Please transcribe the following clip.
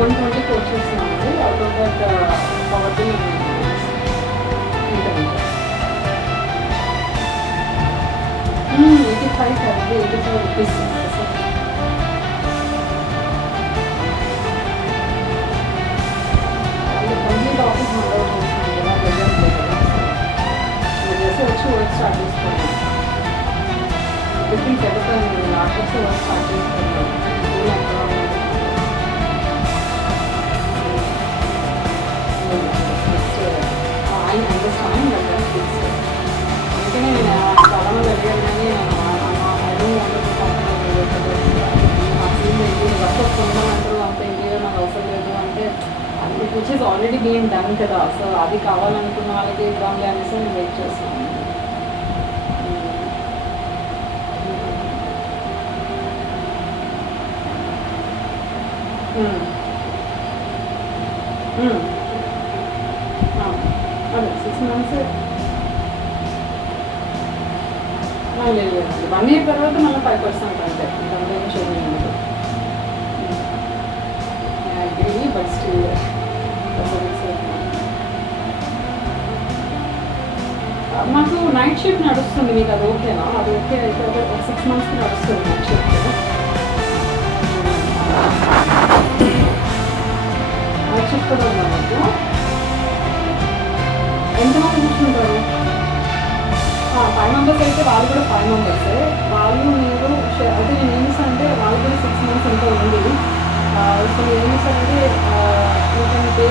120 వచ్చేస్తున్నామండి. Out of that poverty 85 కదండి, 85 rupees. Complete office మళ్ళీ వస్తుంది కదా, వెళ్ళట్లేదు కదా. సో వచ్చి వర్క్ స్టార్ట్ చేసుకోండి. ఎవ్రీథింగ్ సెటప్ అయింది, ల్యాప్టాప్స్ వర్క్ స్టార్ట్ చేసుకోండి. I understand that that's fixed. అందుకనే నేను చాలా మంది అడిగాను, కానీ I don't want to compromise. నాకు సీన్ ఏంటి, వర్క్ పొందాలంటారు, అంత ఇంటీరియర్ నాకు అవసరం లేదు అంటే which is already being done కదా. సో అది కావాలనుకున్న వాళ్ళకి ఇద్దాంలే అనేసి నేను వెయిట్ చేస్తాను. అదే 6 months లేదు, 1 year తర్వాత మళ్ళీ 5% అంటే ఇంకంటే ఏం చేయలేదు. అగ్రీ, బట్ స్టిల్ మాకు నైట్ షిఫ్ట్ నడుస్తుంది. మీకు అది ఓకేనా? అది ఓకే అయితే ఒక 6 months నడుస్తుంది నైట్ షిఫ్ట్. నైట్ షిఫ్ట్ కూడా ఉందా మీకు? ఎంతమంది కూర్చుంటారు? 5 members అయితే వాళ్ళు కూడా 5 members. వాళ్ళు మీరు అయితే నేను ఏం చేస్తానంటే వాళ్ళు కూడా 6 months ఇంకా ఉంది. సో నేను ఏం చేస్తానంటే ఏంటంటే